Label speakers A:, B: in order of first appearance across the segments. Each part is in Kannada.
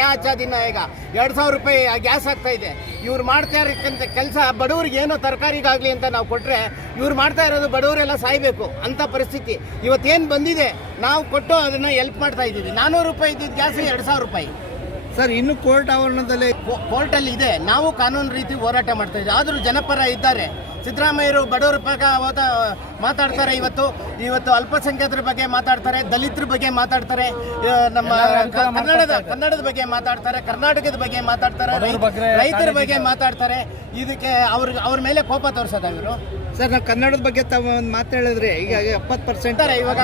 A: ಅಚ್ಚಾ ದಿನ ಈಗ? ಎರಡು ಸಾವಿರ ರೂಪಾಯಿ ಗ್ಯಾಸ್ ಆಗ್ತಾ ಇದೆ. ಇವ್ರು ಮಾಡ್ತಾ ಇರಕ್ಕಂಥ ಕೆಲಸ ಬಡವ್ರಿಗೆ ಏನೋ ತರಕಾರಿಗಾಗಲಿ ಅಂತ ನಾವು ಕೊಟ್ಟರೆ ಇವ್ರು ಮಾಡ್ತಾ ಇರೋದು ಬಡವರೆಲ್ಲ ಸಾಯ್ಬೇಕು ಅಂತ ಪರಿಸ್ಥಿತಿ. ಇವತ್ತೇನು ಬಂದಿದೆ ನಾವು ಕೊಟ್ಟು ಅದನ್ನು ಹೆಲ್ಪ್ ಮಾಡ್ತಾ ಇದ್ದೀವಿ. ನಾನ್ನೂರು ರೂಪಾಯಿ ಇದ್ದಿದ್ದು ಗ್ಯಾಸ್ ಎರಡು ಸಾವಿರ ರೂಪಾಯಿ.
B: ಸರ್ ಇನ್ನು ಕೋರ್ಟ್ ಆವರಣದಲ್ಲಿ
A: ಕೋ- ಕೋರ್ಟಲ್ಲಿ ಇದೆ ನಾವು ಕಾನೂನು ರೀತಿ ಹೋರಾಟ ಮಾಡ್ತಾ ಇದ್ದೀವಿ. ಆದರೂ ಜನಪರ ಇದ್ದಾರೆ. ಸಿದ್ದರಾಮಯ್ಯರು ಬಡವರ ಪಕ್ಕ ಹೋದ ಮಾತಾಡ್ತಾರೆ ಇವತ್ತು. ಇವತ್ತು ಅಲ್ಪಸಂಖ್ಯಾತರ ಬಗ್ಗೆ ಮಾತಾಡ್ತಾರೆ ದಲಿತರ ಬಗ್ಗೆ ಮಾತಾಡ್ತಾರೆ ನಮ್ಮ ಕನ್ನಡದ ಕನ್ನಡದ ಬಗ್ಗೆ ಮಾತಾಡ್ತಾರೆ ಕರ್ನಾಟಕದ ಬಗ್ಗೆ ಮಾತಾಡ್ತಾರೆ ರೈತರ ಬಗ್ಗೆ ಮಾತಾಡ್ತಾರೆ. ಇದಕ್ಕೆ ಅವ್ರ ಅವ್ರ ಮೇಲೆ ಕೋಪ ತೋರಿಸೋದ ಇವರು?
B: ಸರ್ ನಾವು ಕನ್ನಡದ ಬಗ್ಗೆ ತಾವು ಒಂದು ಮಾತು ಹೇಳಿದ್ರೆ ಈಗ ಎಪ್ಪತ್ತು ಪರ್ಸೆಂಟ್
A: ಇವಾಗ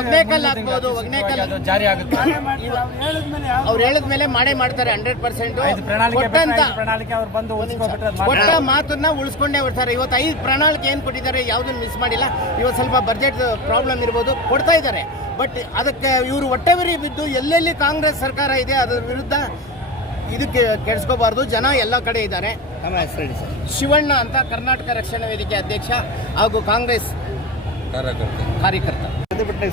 A: ಒಗ್ನೇಕಲ್ ಆಗ್ಬೋದು ಒಗ್ನೇಕಲ್
C: ಜಾರಿ ಆಗುತ್ತೆ.
A: ಅವ್ರು ಹೇಳಿದ ಮೇಲೆ ಮಾಡೇ ಮಾಡ್ತಾರೆ ಹಂಡ್ರೆಡ್ ಪರ್ಸೆಂಟ್ ಕೊಟ್ಟ ಮಾತನ್ನ ಉಳಿಸ್ಕೊಂಡೇ ಬರ್ತಾರೆ ಇವತ್ತು ಪ್ರಣಾಳಿಕೆ ಏನು ಕೊಟ್ಟಿದ್ದಾರೆ ಯಾವುದನ್ನು ಮಿಸ್ ಮಾಡಿಲ್ಲ. ಇವತ್ತು ಸ್ವಲ್ಪ ಬಜೆಟ್ ಪ್ರಾಬ್ಲಮ್ ಇರ್ಬೋದು ಕೊಡ್ತಾ ಇದ್ದಾರೆ. ಬಟ್ ಅದಕ್ಕೆ ಇವರು ಒಟ್ಟೆವರಿ ಬಿದ್ದು ಎಲ್ಲೆಲ್ಲಿ ಕಾಂಗ್ರೆಸ್ ಸರ್ಕಾರ ಇದೆ ಅದರ ವಿರುದ್ಧ ಇದಕ್ಕೆ ಕೆಡಿಸ್ಕೋಬಾರ್ದು. ಜನ ಎಲ್ಲ ಕಡೆ ಇದ್ದಾರೆ.
B: ನಮ್ಮ ಹೆಸರು ಹೇಳಿ ಸರ್.
A: ಶಿವಣ್ಣ ಅಂತ ಕರ್ನಾಟಕ ರಕ್ಷಣಾ ವೇದಿಕೆ ಅಧ್ಯಕ್ಷ ಹಾಗೂ ಕಾಂಗ್ರೆಸ್ ಕಾರ್ಯಕರ್ತ.
B: ಕಾರ್ಯಕರ್ತ.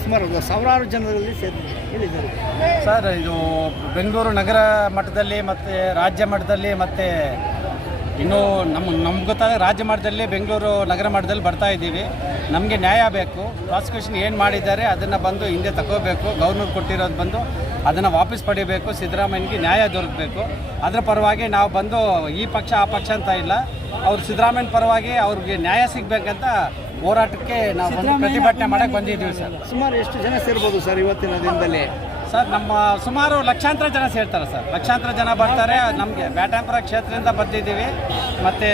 B: ಸುಮಾರು ಸಾವಿರಾರು ಜನರಲ್ಲಿ ಸೇರಿ ಹೇಳಿ ಸರ್.
C: ಸರ್ ಇದು ಬೆಂಗಳೂರು ನಗರ ಮಟ್ಟದಲ್ಲಿ ಮತ್ತು ರಾಜ್ಯ ಮಟ್ಟದಲ್ಲಿ ಮತ್ತು ಇನ್ನೂ ನಮ್ಮ ನಮ್ಗೆ ಗೊತ್ತಾದ ರಾಜ್ಯ ಮಟ್ಟದಲ್ಲಿ ಬೆಂಗಳೂರು ನಗರ ಮಟ್ಟದಲ್ಲಿ ಬರ್ತಾ ಇದ್ದೀವಿ. ನಮಗೆ ನ್ಯಾಯ ಬೇಕು. ಪ್ರಾಸಿಕ್ಯೂಷನ್ ಏನು ಮಾಡಿದ್ದಾರೆ ಅದನ್ನು ಬಂದು ಹಿಂದೆ ತಗೋಬೇಕು. ಗೌರ್ನರ್ ಕೊಟ್ಟಿರೋದು ಬಂದು ಅದನ್ನು ವಾಪಸ್ ಪಡಿಬೇಕು. ಸಿದ್ದರಾಮಯ್ಯನಿಗೆ ನ್ಯಾಯ ದೊರಕಬೇಕು. ಅದರ ಪರವಾಗಿ ನಾವು ಬಂದು ಈ ಪಕ್ಷ ಆ ಪಕ್ಷ ಅಂತ ಇಲ್ಲ. ಅವ್ರು ಸಿದ್ದರಾಮಯ್ಯನ ಪರವಾಗಿ ಅವ್ರಿಗೆ ನ್ಯಾಯ ಸಿಗಬೇಕಂತ ಹೋರಾಟಕ್ಕೆ ನಾವು ಪ್ರತಿಭಟನೆ ಮಾಡಕ್ಕೆ ಬಂದಿದ್ದೀವಿ ಸರ್.
B: ಸುಮಾರು ಎಷ್ಟು ಜನ ಸೇರ್ಬೋದು ಸರ್ ಇವತ್ತಿನ ದಿನದಲ್ಲಿ?
C: ಸರ್ ನಮ್ಮ ಸುಮಾರು ಲಕ್ಷಾಂತರ ಜನ ಸೇರ್ತಾರೆ ಸರ್. ಲಕ್ಷಾಂತರ ಜನ ಬರ್ತಾರೆ ನಮಗೆ ಬ್ಯಾಟಾಂಪುರ ಕ್ಷೇತ್ರದಿಂದ ಬಂದಿದ್ದೀವಿ. ಮತ್ತು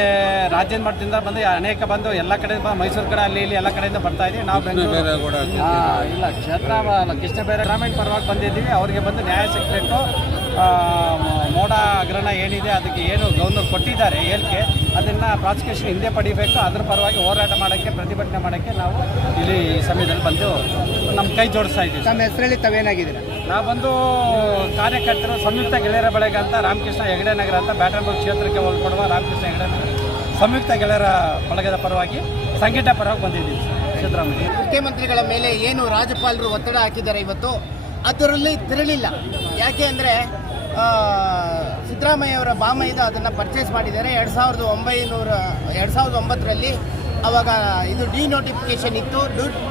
C: ರಾಜ್ಯದ ಮಟ್ಟದಿಂದ ಬಂದು ಅನೇಕ ಬಂದು ಎಲ್ಲ ಕಡೆ ಬ- ಮೈಸೂರು ಕಡೆ ಅಲ್ಲಿ ಇಲ್ಲಿ ಎಲ್ಲ ಕಡೆಯಿಂದ ಬರ್ತಾ ಇದ್ದೀವಿ. ನಾವು ಬೆಂಗಳೂರು ಇಲ್ಲ ಕ್ಷೇತ್ರ ಕೃಷ್ಣ ಬೇರೆ ಗ್ರಾಮೀಣ ಪರವಾಗಿ ಬಂದಿದ್ದೀವಿ. ಅವರಿಗೆ ಬಂದು ನ್ಯಾಯ ಸಿಗಬೇಕು ಮೋಡ ಹಗರಣ ಏನಿದೆ ಅದಕ್ಕೆ ಏನು ಗೌರ್ನರ್ ಕೊಟ್ಟಿದ್ದಾರೆ ಹೇಳಿಕೆ ಅದನ್ನು ಪ್ರಾಸಿಕ್ಯೂಷನ್ ಹಿಂದೆ ಪಡಿಬೇಕು. ಅದ್ರ ಪರವಾಗಿ ಹೋರಾಟ ಮಾಡೋಕ್ಕೆ ಪ್ರತಿಭಟನೆ ಮಾಡೋಕ್ಕೆ ನಾವು ಇಲ್ಲಿ ಈ ಸಮಯದಲ್ಲಿ ಬಂದು ನಮ್ಮ ಕೈ ಜೋಡಿಸ್ತಾ ಇದ್ದೀವಿ
B: ನಮ್ಮ ಹೆಸರಲ್ಲಿ ತಾವೇನಾಗಿದ್ದೀರಾ?
C: ನಾವು ಬಂದು ಕಾರ್ಯಕರ್ತರು, ಸಂಯುಕ್ತ ಗೆಳೆಯರ ಬಳಗ ಅಂತ ರಾಮಕೃಷ್ಣ ಹೆಗಡೆ ನಗರ ಅಂತ ಬ್ಯಾಟರ್ಬಲ್ ಕ್ಷೇತ್ರಕ್ಕೆ ಒಳಪಡುವ ರಾಮಕೃಷ್ಣ ಹೆಗಡೆ ನಗರ. ಸಂಯುಕ್ತ ಗೆಳೆಯರ ಬಳಗದ ಪರವಾಗಿ ಸಂಘಟನೆ ಪರವಾಗಿ ಬಂದಿದ್ದೀವಿ ಸಿದ್ದರಾಮಯ್ಯ.
A: ಮುಖ್ಯಮಂತ್ರಿಗಳ ಮೇಲೆ ಏನು ರಾಜ್ಯಪಾಲರು ಒತ್ತಡ ಹಾಕಿದ್ದಾರೆ ಇವತ್ತು, ಅದರಲ್ಲಿ ತಿರಳಿಲ್ಲ. ಯಾಕೆ ಅಂದರೆ ಸಿದ್ದರಾಮಯ್ಯ ಅವರ ಬಾಮೈದ ಅದನ್ನು ಪರ್ಚೇಸ್ ಮಾಡಿದ್ದಾರೆ. ಎರಡು ಸಾವಿರದ ಒಂಬೈನೂರ, ಎರಡು ಸಾವಿರದ ಒಂಬತ್ತರಲ್ಲಿ ಅವಾಗ ಇದು ಡಿ ನೋಟಿಫಿಕೇಶನ್ ಇತ್ತು.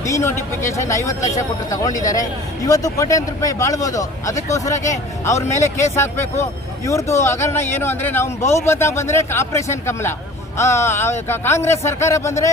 A: ಡಿ ನೋಟಿಫಿಕೇಶನ್ ಐವತ್ತು ಲಕ್ಷ ಕೊಟ್ಟು ತಗೊಂಡಿದ್ದಾರೆ. ಇವತ್ತು ಕೋಟ್ಯಾಂತರ ರೂಪಾಯಿ ಬಾಳ್ಬೋದು. ಅದಕ್ಕೋಸ್ಕರಕ್ಕೆ ಅವ್ರ ಮೇಲೆ ಕೇಸ್ ಹಾಕಬೇಕು. ಇವ್ರದ್ದು ಹಗರಣ ಏನು ಅಂದರೆ ನಾವು ಬಹುಮತ ಬಂದರೆ ಆಪರೇಷನ್ ಕಮಲ. ಕಾಂಗ್ರೆಸ್ ಸರ್ಕಾರ ಬಂದರೆ